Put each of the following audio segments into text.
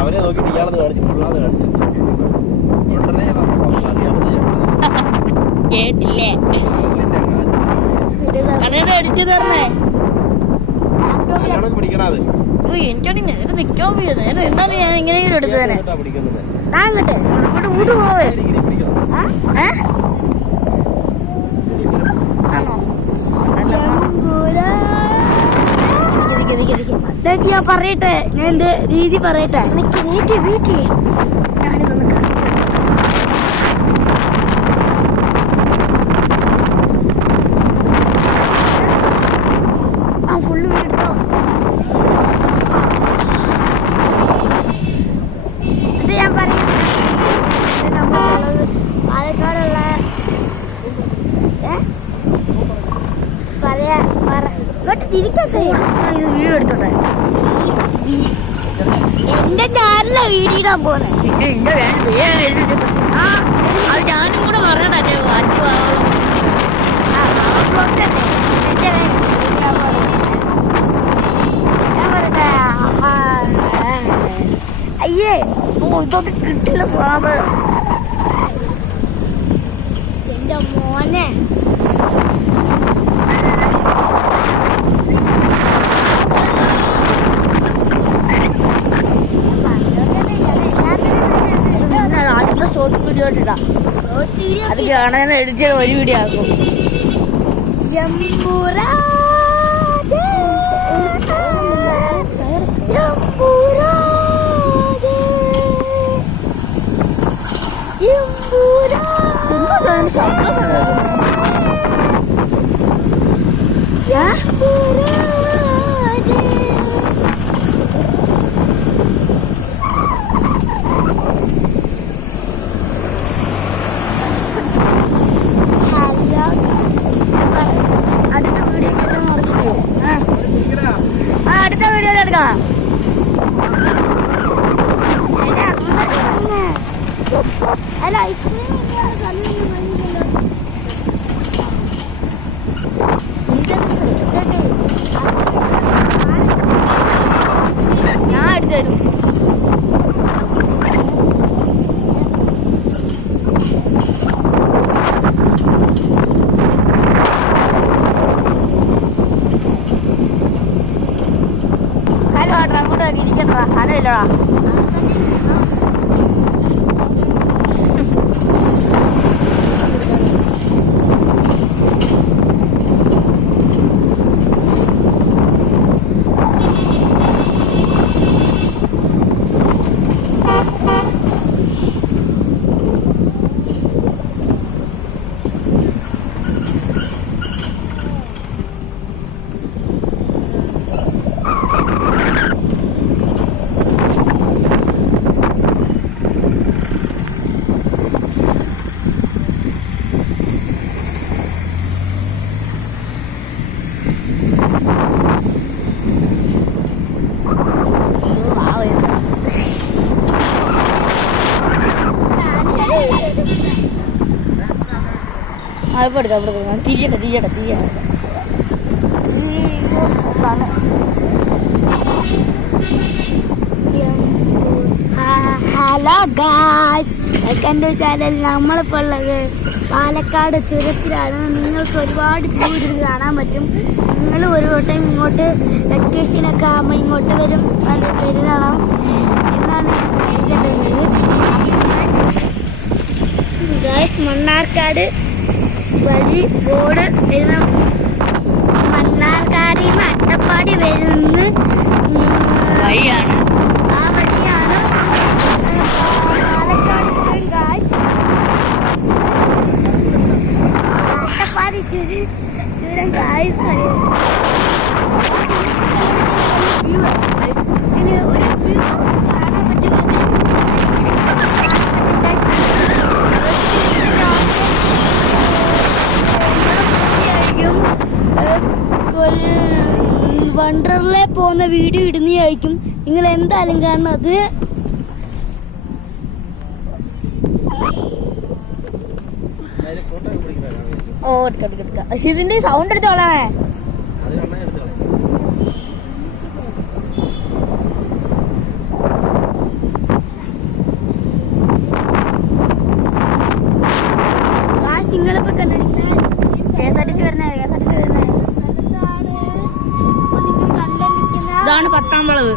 അവരെ നോക്കിട്ട് ഇയാളെന്ന് കാണിച്ചു കൊള്ളാന്ന് കാണിച്ചു കേട്ടില്ലേ അടിച്ചു തരണേ പിടിക്കണത് എനിക്കാണെങ്കിൽ നേരെ നിൽക്കാൻ പോയത് നേരെ എന്താണ് ഞാൻ ഇങ്ങനെയെങ്കിലും എടുത്തതന്നെ അങ്ങോട്ട് അങ്ങോട്ട് ഊട്ട് പോവേ ഞാൻ പറയട്ടെ ഞാൻ എന്റെ രീതി പറയട്ടെ എനിക്ക് വീട്ടിൽ ഞാനിതൊന്ന് ഫുള്ള് വീടെടുത്തോ എന്നിട്ട് ഞാൻ പറയും നമ്മളുള്ളത് പാലക്കാടുള്ള ഇങ്ങോട്ട് തിരിക്കാൻ ഇത് വീഡിയോ എടുത്തോട്ടെ എന്റെ ചാനലിലെ വീഡിയോ ഇടാൻ പോകുന്നത് അത് ഞാനും കൂടെ പറയണേ അയ്യേ ഇതൊക്കെ കിട്ടില്ല ഫാമ് എന്റെ മോനെ അടുത്ത ഷോർട്ട് വീഡിയോ ഇടാം അത് കാണാൻ എഡിറ്റ് ചെയ്ത് ഒരു വീഡിയോ ആക്കും ശബ്ദം അടുത്ത വീഡിയോ എടുക്കാം അല്ല ഐസ്ക്രീം ഞാൻ എടുത്തു തരും ഹലോ അങ്ങോട്ട് ഇരിക്കട്ടാ ഹലോ ഇല്ലടാ അവിടെ എടുക്കാം തിരിയട്ടെ ഹലോ ഗായ്സ്, എൻ്റെ ചാനൽ നമ്മളിപ്പോൾ ഉള്ളത് പാലക്കാട് ചുരത്തിലാണ്. നിങ്ങൾക്ക് ഒരുപാട് വ്യൂ ഇതിൽ കാണാൻ പറ്റും. നിങ്ങൾ ഒരു വട്ടം ഇങ്ങോട്ട് വെക്കേഷനൊക്കെ ആകുമ്പോൾ ഇങ്ങോട്ട് വരുന്നതാണ് എന്നാണ് ഗായ്സ്. മണ്ണാർക്കാട് വഴി റോഡ് വരുന്ന മണ്ണാർക്കാടിൽ നിന്ന് അട്ടപ്പാടി വരുന്ന വഴിയാണ്. ആ വഴിയാണ് പാലക്കാട് ചുരം ഗായ്സ്. അട്ടപ്പാടി ചുരം ഗായ്സ്. ഇനി ഒരു വ്യൂ കാണാൻ പറ്റുമോ? വണ്ടർലേ പോകുന്ന വീഡിയോ ഇടുന്നതായിരിക്കും. നിങ്ങൾ എന്തായാലും കാണണം. അത് എടുക്കാം. പക്ഷെ ഇതിന്റെ സൗണ്ട് എടുത്തോളാണേ. നിങ്ങളിപ്പോ കണ്ടിരിക്കുന്നത് KSRTC വരുന്നേ. ഇതാണ് പത്താം വളവ്.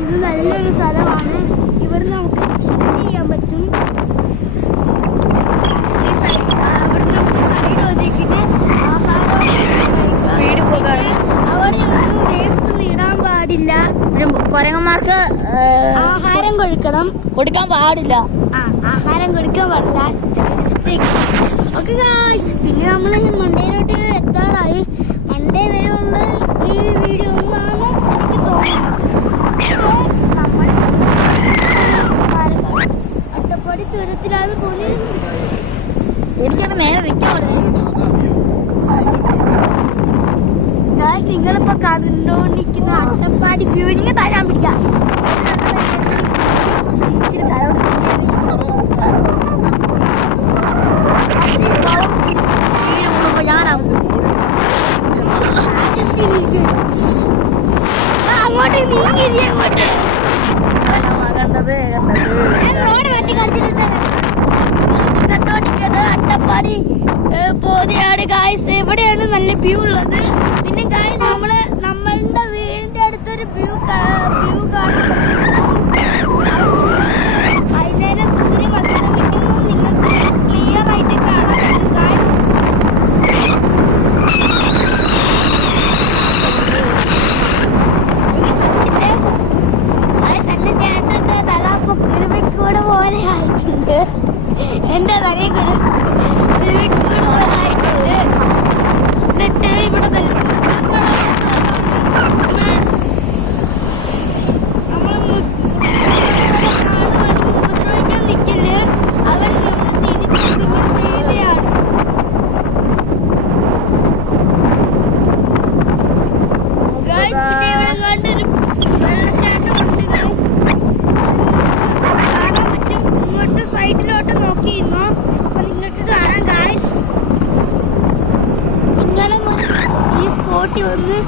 ഇത് നല്ലൊരു സ്ഥലമാണ്. ഇവിടെ നമുക്ക് ചില്ല് ചെയ്യാൻ പറ്റും. അവിടെ നമുക്ക് സൈഡ് ഒതുക്കിയിട്ട് വീട് പോകാൻ. അവിടെ ഒന്നും വേസ്റ്റ് ഒന്നും ഇടാൻ പാടില്ല. കുരങ്ങന്മാർക്ക് ആഹാരം കൊടുക്കാൻ പാടില്ല. ആഹാരം കൊടുക്കാൻ പാടില്ല. ഓക്കെ ഗായ്സ്, പിന്നെ നമ്മൾ മണ്ടയിലോട്ട് എത്താറായി. മണ്ടേ വരെയുള്ള ഈ വീഡിയോ ഒന്നാണ് എനിക്ക് തോന്നുന്നത്. നമ്മൾ അട്ടപ്പാടി ചുരത്തിലാണ് പോകുന്നത്. എനിക്കത് നേരെ നിൽക്കാൻ ഗായ്സ്. നിങ്ങളിപ്പോ കണ്ടുകൊണ്ടിരിക്കുന്ന അട്ടപ്പാടി വ്യൂ നിങ്ങൾ തരാൻ പിടിക്കാം. ഇച്ചിരി തലോട്ട് അങ്ങോട്ട് നീങ്ങിരി. അങ്ങോട്ട് കണ്ടോണ്ടിരിക്കുന്നത് അട്ടപ്പാടി പോതിയാട് ഗായ്സ്. എവിടെയാണ് നല്ല വ്യൂ ഉള്ളത്. പിന്നെ ഗായ്സ് നമ്മളുടെ വീടിന്റെ അടുത്തൊരു വ്യൂ കാണും. വൈകുന്നേരം സൂര്യൻ അസ്തമിക്കുമ്പോൾ നിങ്ങൾക്ക് ക്ലിയർ ആയിട്ട് കാണാൻ പറ്റും ഗായ്സ്. എന്റെ തലപ്പ് കുരുവിക്കൂട് പോലെ ആയിട്ടുണ്ട്. എന്റെ തലയിൽ കുരുവിക്കൂട് പോലെ ആയിട്ടുണ്ട്. എന്നിട്ട് ഇവിടെ ഉപദ്രവിക്കാൻ നിൽക്കില്ല. അവർ നമ്മൾ തിരിച്ചു ചെയ്യുകയാണ്. പിന്നെ ഇവിടെ കണ്ടൊരു വെള്ളച്ചാട്ടമുണ്ട് ഗായ്സ്. കാണാൻ പറ്റും. ഇങ്ങോട്ട് സൈഡിലോട്ട് നോക്കിയിരുന്നു. അപ്പൊ നിങ്ങൾക്ക് കാണാം ഗായ്സ്. നിങ്ങളും ഈ സ്പോട്ടിൽ വന്ന്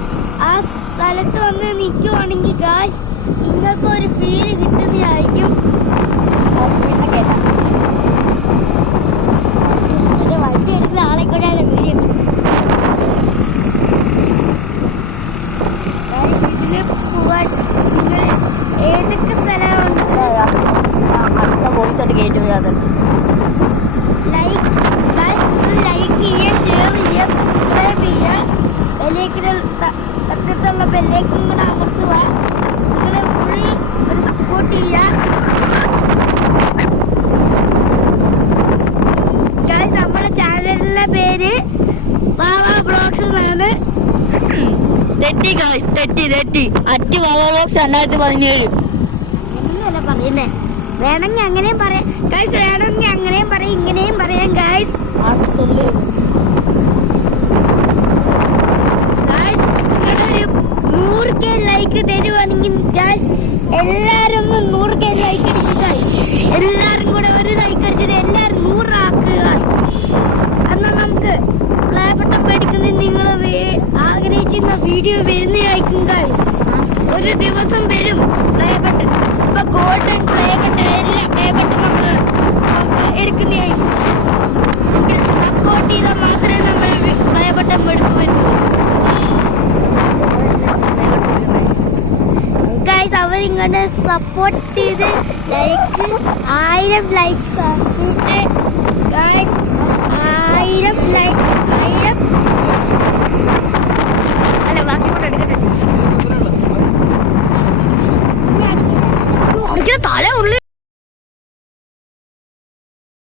ആ സ്ഥലത്ത് വന്ന് നിൽക്കുവാണെങ്കിൽ ഗായ്സ് നിങ്ങൾക്ക് ഒരു ഫീല് കിട്ടുന്നതായിരിക്കും. വണ്ടി എടുക്കുന്ന ആളെ കൂടെയാണ് വീഡിയോ. ഇതില് പോവാൻ നിങ്ങൾ ഏതൊക്കെ സ്ഥലമുണ്ട് അടുത്ത വോയിസ് ആയിട്ട് കേട്ടത്. ലൈക്ക് ചെയ്യുക, ഷെയർ ചെയ്യുക, സബ്സ്ക്രൈബ് ചെയ്യുക. തൊട്ടടുത്തുള്ള ബെല്ലേക്കും കൂടെ അമർത്തുക. നിങ്ങളെ ഫുൾ ഒരു സപ്പോർട്ട് ചെയ്യുക ഗായ്സ്. നമ്മുടെ ചാനലിന്റെ പേര് വാവാ ബ്ലോഗ്സ് എന്നാണ്. തെറ്റി ഗായ്സ്, തെറ്റി. അറ്റ് വാവാ ബ്ലോഗ്സ് 2017 എന്നല്ല പറയുന്നേ. വേണമെങ്കിൽ അങ്ങനെയും പറയാം ഗായ്സ്. വേണമെങ്കിൽ അങ്ങനെയും പറയാം, ഇങ്ങനെയും പറയാം ഗായ്സ്. നിങ്ങളൊരു 100K ലൈക്ക് തരുവാണെങ്കിൽ ഗായ്സ് എല്ലാരും 100K ലൈക്ക് അടിക്കുക. എല്ലാരും കൂടെ ഒരു ലൈക്ക് അടിച്ചിട്ട് എല്ലാരും 100 വീഡിയോ വരുന്നതായിരിക്കും ഗൈസ്. ഒരു ദിവസം വരും പ്ലേ ബട്ടൺ. ഇപ്പൊ ഗോൾഡൻ പ്ലേ ബട്ടൺ എല്ലാം പ്ലേ ബട്ടൺ നമ്മൾ എടുക്കുന്നതായിരിക്കും. സപ്പോർട്ട് ചെയ്താൽ മാത്രമേ നമ്മൾ പ്ലേ ബട്ടൺ എടുക്കുന്നുള്ളൂ ഗൈസ്. അവരിങ്ങനെ സപ്പോർട്ട് ചെയ്ത് 1000 ലൈക്സ് ആക്കിയിട്ട് ഗൈസ് 1000 ലൈക്ക്